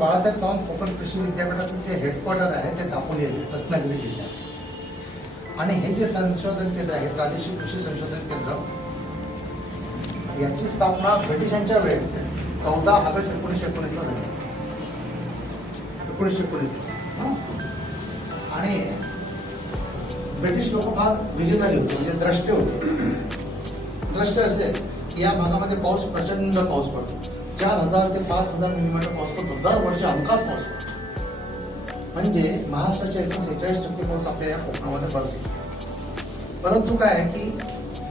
बाळासाहेब सावंत कोकण कृषी विद्यापीठाचं जे हेडक्वार्टर आहे ते दापोली आहे, रत्नागिरी जिल्ह्यात. आणि हे जे संशोधन केंद्र आहे, प्रादेशिक कृषी संशोधन केंद्र, याची स्थापना ब्रिटिशांच्या वेळेस 14 ऑगस्ट 1919 ला झाली. 1919 आणि ब्रिटिश लोक फार विजनरी होते, म्हणजे द्रष्टे होते. द्रष्टे असे की या भागामध्ये पाऊस, प्रचंड पाऊस पडतो. 4000 ते 5000 मिलीमीटर पाऊस पडतो, दरवर्षी हमखास पाऊस पडतो. म्हणजे महाराष्ट्राच्या 46% पाऊस आपल्या या कोकणामध्ये पडतो. परंतु काय आहे की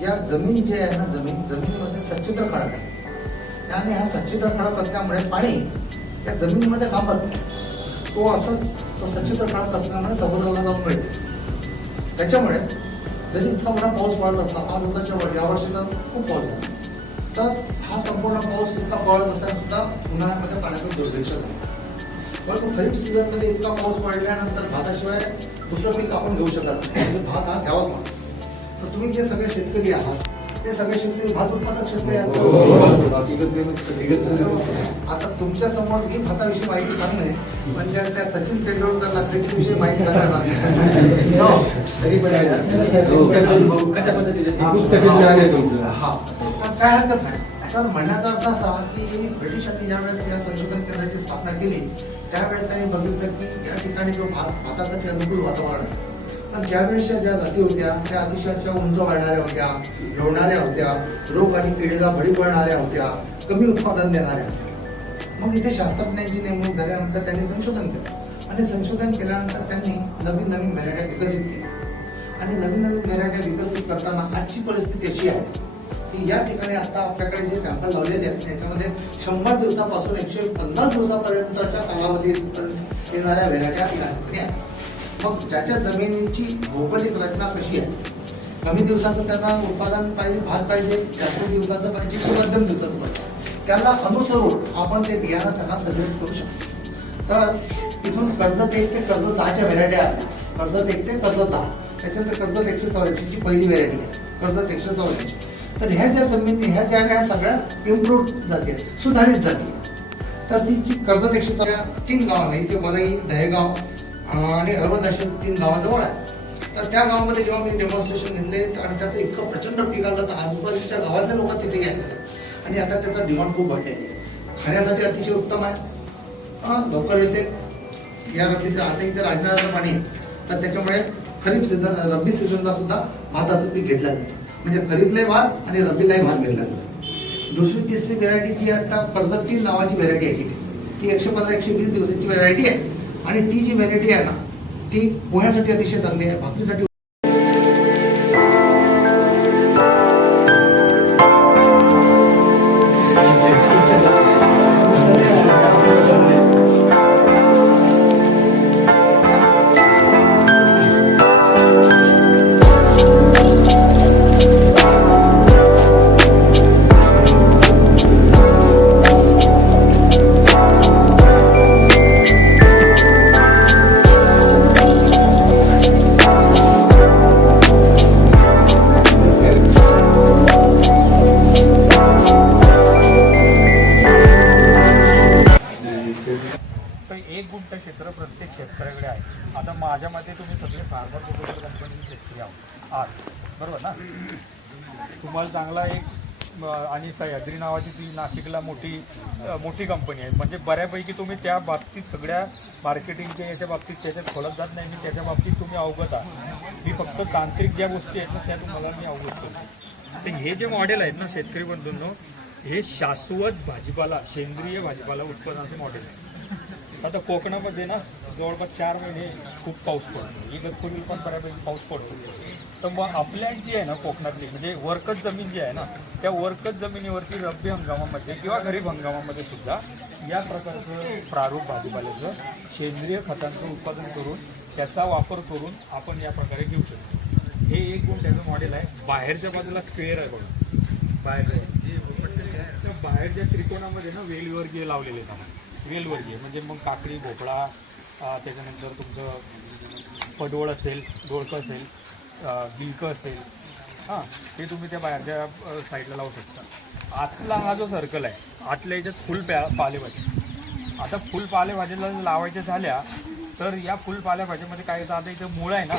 या जमीन जे आहे ना, जमिनीमध्ये सच्छिद्र खडक आहे. आणि हा सच्छिद्र खडक असल्यामुळे पाणी त्या जमिनीमध्ये थांबत नाही. तो असंच तो सच्छिद्र खडक असल्यामुळे समुद्राला जाऊन मिळते. त्याच्यामुळे जरी इतका मोठा पाऊस पडत असला, 5000च्या वर, यावर्षी तर खूप पाऊस झाला, तर हा संपूर्ण पाऊस इतका पडत असताना सुद्धा उन्हाळ्यामध्ये पाण्याचं दुर्भिक्ष झालं. परंतु खरीप सीझनमध्ये इतका पाऊस पडल्यानंतर भाताशिवाय दुसरं पीक आपण घेऊ शकत नाही, म्हणजे भात हा घ्यावाच लागतो. तर तुम्ही जे सगळे शेतकरी आहात ते सगळे शेतकरी भात उत्पादक शेतकरी आहात. आता तुमच्या समोर मी भाताविषयी माहिती सांगणे म्हणजे त्या सचिन तेंडुलकरला क्रिकेटविषयी माहिती सांगणार काय हरकत नाही. तर म्हणण्याचा अर्थ असा की ब्रिटिशांनी ज्यावेळेस या संशोधन केंद्राची स्थापना केली त्यावेळेस त्यांनी बघितलं की या ठिकाणी जो भातासाठी अनुकूल वातावरण आहे. तर ज्यावेळेसच्या ज्या जाती होत्या त्या अतिशय उंच वाढणाऱ्या होत्या, लोळणाऱ्या होत्या, रोग आणि किडीला बळी पडणाऱ्या होत्या, कमी उत्पादन देणाऱ्या होत्या. मग इथे शास्त्रज्ञांची नेमणूक झाल्यानंतर त्यांनी संशोधन केलं आणि संशोधन केल्यानंतर त्यांनी नवीन नवीन व्हरायट्या विकसित केल्या. आणि नवीन नवीन व्हरायट्या विकसित करताना आजची परिस्थिती अशी आहे की या ठिकाणी आता आपल्याकडे जे सॅम्पल लावलेले आहेत त्याच्यामध्ये 100 दिवसापासून 150 दिवसापर्यंतच्या कालावधीत येणाऱ्या व्हरायट्या या ठिकाणी आहेत. मग ज्याच्या जमिनीची भौगोलिक रचना कशी आहे, कमी दिवसाचं त्यांना उत्पादन पाहिजे, भात पाहिजे, जास्त दिवसाचं पाहिजे की मध्यम दिवसाचं पाहिजे, त्याला अनुसरून आपण ते बियाणं त्यांना सजेस्ट करू शकतो. तर तिथून कर्जत 1 ते कर्जत 10च्या व्हरायट्या आहेत. कर्जत 1 ते कर्जत 10, त्याच्यानंतर कर्जत 184 ची पहिली व्हरायटी आहे, कर्जत 184. तर ह्या ज्या जमिनी ह्या ज्या ह्या सगळ्या इम्प्रूव्ड जाती आहेत, सुधारित जाती आहेत. तर ती जी कर्जत 184 3 गाव नाही, ते वरई, दहेगाव आणि अरबंद अशा 3 गावाजवळ आहे. तर त्या गावामध्ये जेव्हा मी डेमॉन्स्ट्रेशन घेतले आणि त्याचं इतकं प्रचंड पीक आलं तर आजूबाजूच्या गावातल्या लोक तिथे यायचे आणि आता त्याचा डिमांड खूप वाढलेली आहे. खाण्यासाठी अतिशय उत्तम आहे, लवकर येते. या रब्बी आता इथे राजनाचं पाणी तर त्याच्यामुळे खरीप सीझन, रब्बी सीझनला सुद्धा भाताचं पीक घेतलं जातं. म्हणजे खरीपलाही भात आणि रब्बीलाही भात घेतला जातो. दुसरी तिसरी व्हरायटी जी आता कर्जत 3 नावाची व्हरायटी आहे ती 115-120 दिवसाची व्हरायटी आहे. आणि ती जी व्हरायटी आहे ना ती पोह्यासाठी अतिशय चांगली आहे, भाकरीसाठी. क्षेत्र प्रत्येक शेतकऱ्याकडे आहे. आता माझ्या मते तुम्ही सगळे फार्मर प्रोड्युसर कंपनीचे शेतकरी आहात, बरोबर ना? तुम्हाला चांगला एक आणि सह्याद्री नावाची ती नाशिकला मोठी कंपनी आहे. म्हणजे बऱ्यापैकी तुम्ही त्या बाबतीत सगळ्या मार्केटिंगच्या याच्या बाबतीत त्याच्यात खोलत जात नाही. मी त्याच्या बाबतीत तुम्ही अवगत आहात. मी फक्त तांत्रिक ज्या गोष्टी आहेत ना त्या तुम्हाला मी अवगत करतो. तर हे जे मॉडेल आहेत ना शेतकरी बंधूंनो, हे शाश्वत भाजीपाला, सेंद्रिय भाजीपाला उत्पादनाचे मॉडेल आहे. आता कोकणामध्ये ना जवळपास 4 महिने खूप पाऊस पडतो, इगतपुरी पण बऱ्यापैकी पाऊस पडतो. तर मग आपल्या जी आहे ना कोकणातली म्हणजे वर्कच जमीन जी आहे ना त्या वर्कच जमिनीवरती रब्बी हंगामामध्ये किंवा खरीप हंगामामध्ये सुद्धा या प्रकारचं प्रारूप भाजीपाल्याचं सेंद्रिय खतांचं उत्पादन करून त्याचा वापर करून आपण या प्रकारे घेऊ शकतो. हे एक गुण त्याचं मॉडेल आहे. बाहेरच्या बाजूला स्क्वेअर आहे बघा, बाहेरच्या त्रिकोणामध्ये ना वेलवर्गीय लावलेले आहेत. वेलवर्गीय म्हणजे मग काकडी, भोपळा, त्याच्यानंतर तुमचं पडवळ असेल, दोडकं असेल, गिलकं असेल, ते तुम्ही त्या बाहेरच्या साईडला लावू शकता. आतला हा जो सर्कल आहे, आतल्या याच्यात फुल पालेभाजी आता फुल पालेभाजीला लावायच्या झाल्या तर या फुल पालेभाजीमध्ये काय येतं, आता इथं मुळा आहे ना,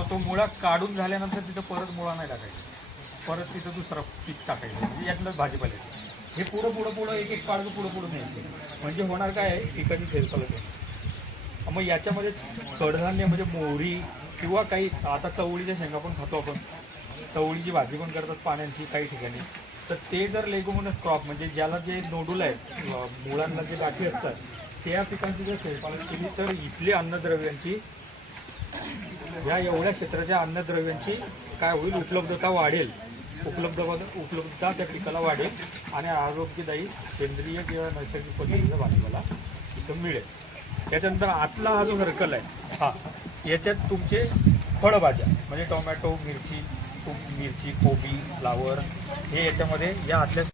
तो मुळा काढून झाल्यानंतर तिथं परत मुळा नाही टाकायचा, परत तिथं दुसरं पीक टाकायचं, म्हणजे यातलंच भाजीपाल्याचं हे पुढं एक एक पाडगं पुढं न्यायचं. म्हणजे होणार काय आहे, पिकाची फेरफालत आहे. मग याच्यामध्ये कडधान्य म्हणजे मोहरी किंवा काही, आता चवळीच्या शेंगा पण खातो आपण, चवळीची भाजी पण करतात पाण्याची काही ठिकाणी. तर ते जर लेगुमिनस क्रॉप म्हणजे ज्याला जे नोडूल आहेत, मुळांना जे गाठी असतात, त्या पिकांची जर फेरफालत केली तर इथली अन्नद्रव्यांची, या एवढ्या क्षेत्राच्या अन्नद्रव्यांची काय होईल, उपलब्धता वाढेल. उपलब्धता त्या पिकाला वाढेल आणि आरोग्यदायी सेंद्रिय किंवा नैसर्गिक पद्धतीचा भाजीपाला इथं मिळेल. त्याच्यानंतर आतला हा जो सर्कल आहे, हा याच्यात तुमचे फळभाज्या म्हणजे टोमॅटो, मिरची, कोबी, फ्लावर हे याच्यामध्ये या आतल्या